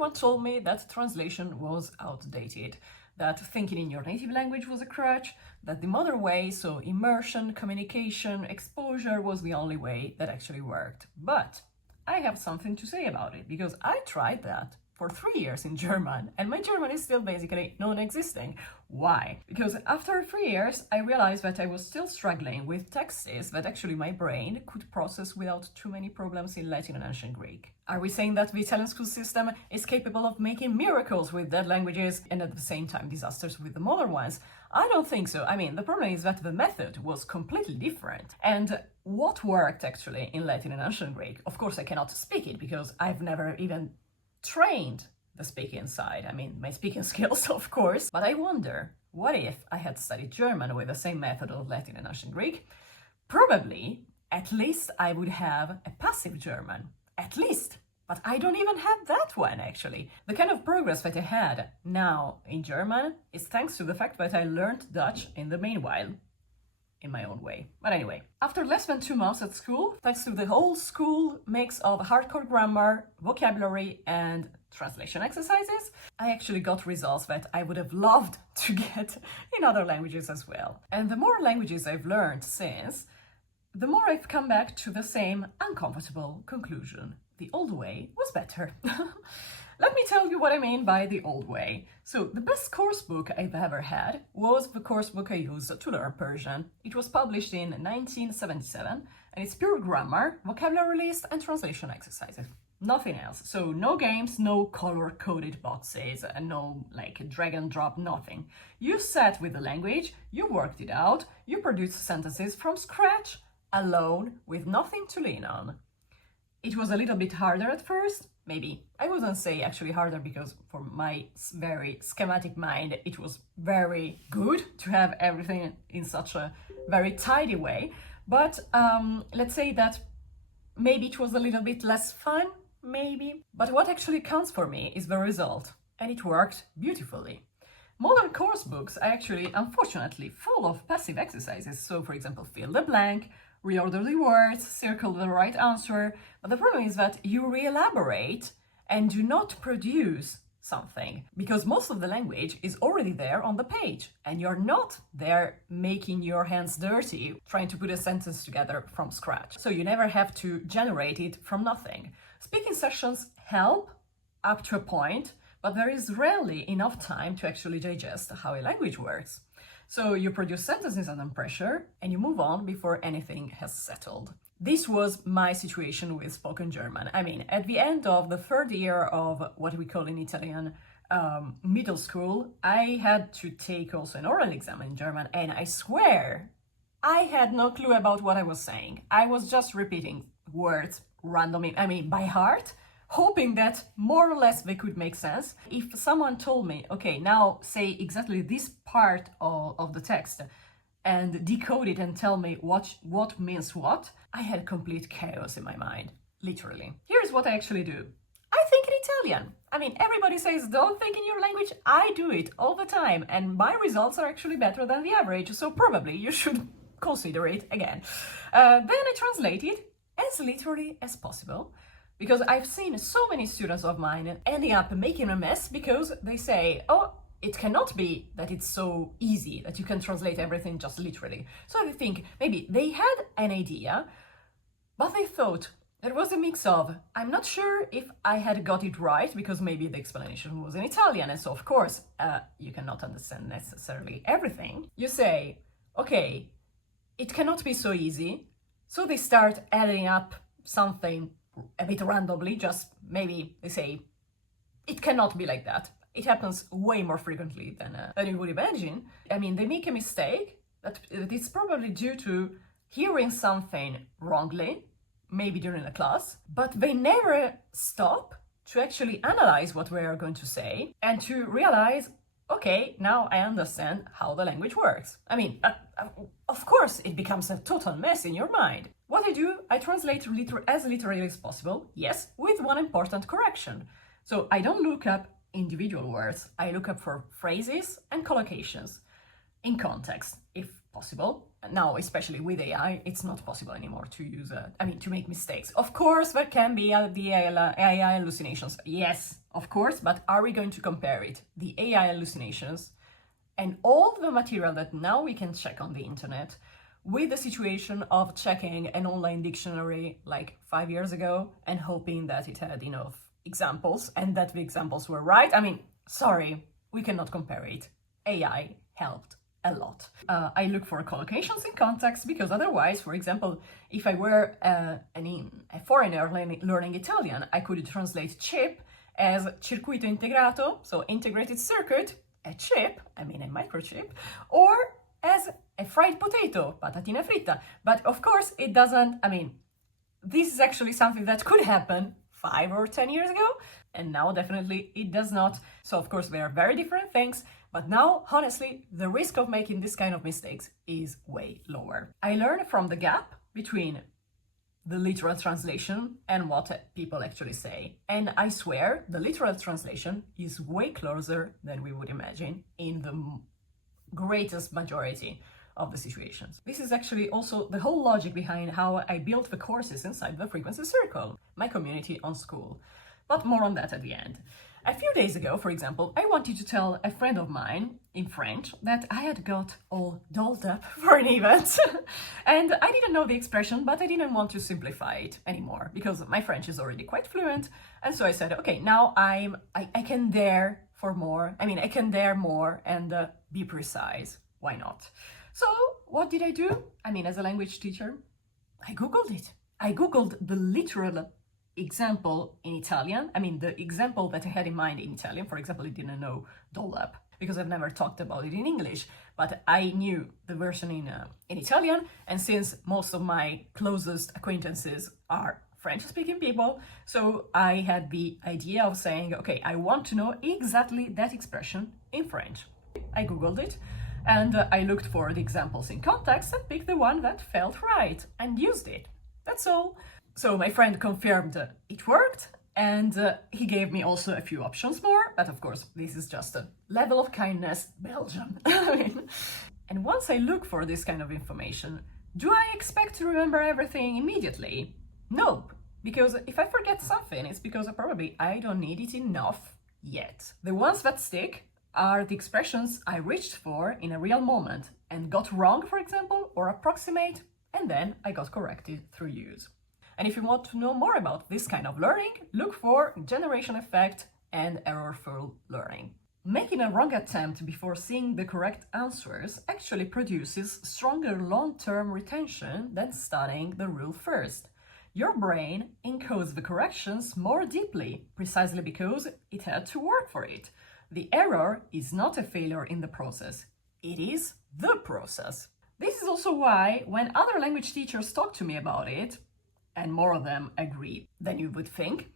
everyone told me that translation was outdated, that thinking in your native language was a crutch, that the modern way, so immersion, communication, exposure, was the only way that actually worked. But I have something to say about it, because I tried that for 3 years in German, and my German is still basically non-existing. Why? Because after 3 years, I realized that I was still struggling with texts that actually my brain could process without too many problems in Latin and Ancient Greek. Are we saying that the Italian school system is capable of making miracles with dead languages and at the same time disasters with the modern ones? I don't think so. I mean, the problem is that the method was completely different. And what worked actually in Latin and Ancient Greek? Of course, I cannot speak it because I've never even trained the speaking side. I mean, my speaking skills, of course. But I wonder, what if I had studied German with the same method of Latin and Ancient Greek? Probably, at least I would have a passive German. At least. But I don't even have that one, actually. The kind of progress that I had now in German is thanks to the fact that I learned Dutch in the meanwhile, in my own way. But anyway, after less than 2 months at school, thanks to the whole school mix of hardcore grammar, vocabulary, and translation exercises, I actually got results that I would have loved to get in other languages as well. And the more languages I've learned since, the more I've come back to the same uncomfortable conclusion. The old way was better. Let me tell you what I mean by the old way. So the best course book I've ever had was the course book I used to learn Persian. It was published in 1977 and it's pure grammar, vocabulary list and translation exercises. Nothing else. So no games, no color-coded boxes, and no like drag and drop, nothing. You sat with the language, you worked it out, you produced sentences from scratch, alone, with nothing to lean on. It was a little bit harder at first, maybe. I wouldn't say actually harder because for my very schematic mind, it was very good to have everything in such a very tidy way. But let's say that maybe it was a little bit less fun, maybe. But what actually counts for me is the result, and it worked beautifully. Modern course books are actually, unfortunately, full of passive exercises. So, for example, fill the blank, reorder the words, circle the right answer. But the problem is that you re-elaborate and do not produce something because most of the language is already there on the page and you're not there making your hands dirty trying to put a sentence together from scratch. So you never have to generate it from nothing. Speaking sessions help up to a point, but there is rarely enough time to actually digest how a language works. So you produce sentences under pressure and you move on before anything has settled. This was my situation with spoken German. I mean, at the end of the 3rd year of what we call in Italian middle school, I had to take also an oral exam in German, and I swear I had no clue about what I was saying. I was just repeating words randomly, by heart, hoping that more or less they could make sense. If someone told me, okay, now say exactly this part of the text and decode it and tell me what means what, I had complete chaos in my mind, literally. Here's what I actually do. I think in Italian. Everybody says don't think in your language. I do it all the time and my results are actually better than the average, so probably you should consider it again. Then I translate it as literally as possible. Because I've seen so many students of mine ending up making a mess because they say, oh, it cannot be that it's so easy that you can translate everything just literally. So I think maybe they had an idea, but they thought there was a mix of, I'm not sure if I had got it right because maybe the explanation was in Italian. And so of course, you cannot understand necessarily everything. You say, okay, it cannot be so easy. So they start adding up something a bit randomly, just maybe they say, it cannot be like that. It happens way more frequently than you would imagine. They make a mistake that it's probably due to hearing something wrongly, maybe during a class, but they never stop to actually analyze what we are going to say and to realize, okay, now I understand how the language works. Of course, it becomes a total mess in your mind. What I do, I translate as literally as possible, yes, with one important correction. So I don't look up individual words, I look up for phrases and collocations in context, if possible, now, especially with AI, it's not possible anymore to use, to make mistakes. Of course, there can be the AI hallucinations. Yes, of course, but are we going to compare it, the AI hallucinations and all the material that now we can check on the internet, with the situation of checking an online dictionary like 5 years ago and hoping that it had enough examples and that the examples were right? I mean, sorry, we cannot compare it. AI helped a lot. I look for collocations in context, because otherwise, for example, if I were a foreigner learning Italian, I could translate chip as circuito integrato, so integrated circuit, a chip, a microchip, or as a fried potato, patatina fritta. But of course, it doesn't, this is actually something that could happen 5 or 10 years ago, and now definitely it does not. So of course, they are very different things, but now, honestly, the risk of making this kind of mistakes is way lower. I learned from the gap between the literal translation and what people actually say. And I swear, the literal translation is way closer than we would imagine in the greatest majority of the situations. This is actually also the whole logic behind how I built the courses inside the Frequency Circle, my community on school. But more on that at the end. A few days ago, for example, I wanted to tell a friend of mine in French that I had got all dolled up for an event. And I didn't know the expression, but I didn't want to simplify it anymore because my French is already quite fluent. And so I said, okay, now I can dare for more. I can dare more and be precise. Why not? So what did I do? As a language teacher, I Googled it. I Googled the literal example in Italian. The example that I had in mind in Italian. For example, I didn't know doll up because I've never talked about it in English, but I knew the version in Italian. And since most of my closest acquaintances are French-speaking people, so I had the idea of saying, okay, I want to know exactly that expression in French. I Googled it and I looked for the examples in context and picked the one that felt right and used it. That's all. So my friend confirmed it worked, and he gave me also a few options more, but of course this is just a level of kindness Belgium. And once I look for this kind of information, do I expect to remember everything immediately? Nope, because if I forget something, it's because probably I don't need it enough yet. The ones that stick are the expressions I reached for in a real moment and got wrong, for example, or approximate, and then I got corrected through use. And if you want to know more about this kind of learning, look for generation effect and errorful learning. Making a wrong attempt before seeing the correct answers actually produces stronger long-term retention than studying the rule first. Your brain encodes the corrections more deeply, precisely because it had to work for it. The error is not a failure in the process. It is the process. This is also why when other language teachers talk to me about it, and more of them agree than you would think,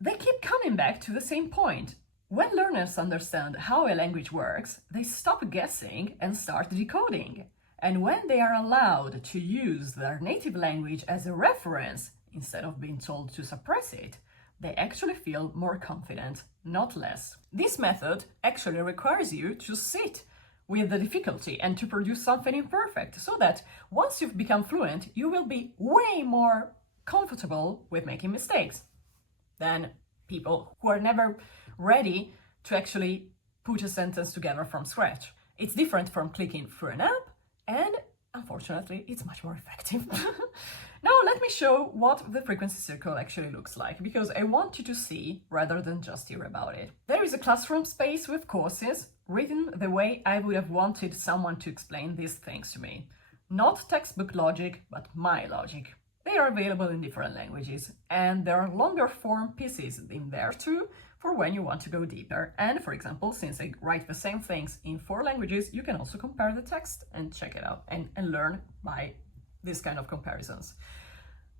they keep coming back to the same point. When learners understand how a language works, they stop guessing and start decoding. And when they are allowed to use their native language as a reference, instead of being told to suppress it, they actually feel more confident, not less. This method actually requires you to sit with the difficulty and to produce something imperfect, so that once you've become fluent, you will be way more comfortable with making mistakes than people who are never ready to actually put a sentence together from scratch. It's different from clicking through an app, and unfortunately, it's much more effective. Now, let me show what the Frequency Circle actually looks like, because I want you to see rather than just hear about it. There is a classroom space with courses written the way I would have wanted someone to explain these things to me. Not textbook logic, but my logic. They are available in different languages, and there are longer form pieces in there too for when you want to go deeper. And for example, since I write the same things in 4 languages, you can also compare the text and check it out and learn by this kind of comparisons.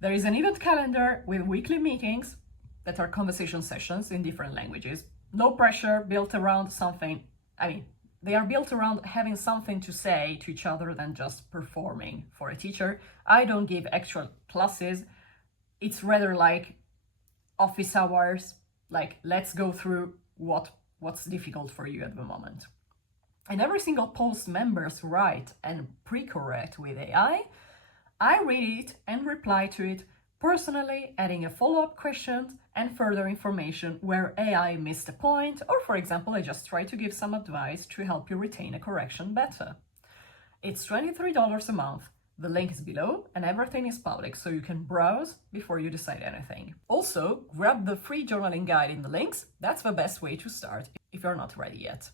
There is an event calendar with weekly meetings that are conversation sessions in different languages. No pressure, built around something. They are built around having something to say to each other than just performing for a teacher. I don't give actual classes. It's rather like office hours, like let's go through what's difficult for you at the moment. And every single post members write and pre-correct with AI, I read it and reply to it personally, adding a follow-up question and further information where AI missed a point, or for example, I just try to give some advice to help you retain a correction better. It's $23 a month. The link is below and everything is public, so you can browse before you decide anything. Also, grab the free journaling guide in the links. That's the best way to start if you're not ready yet.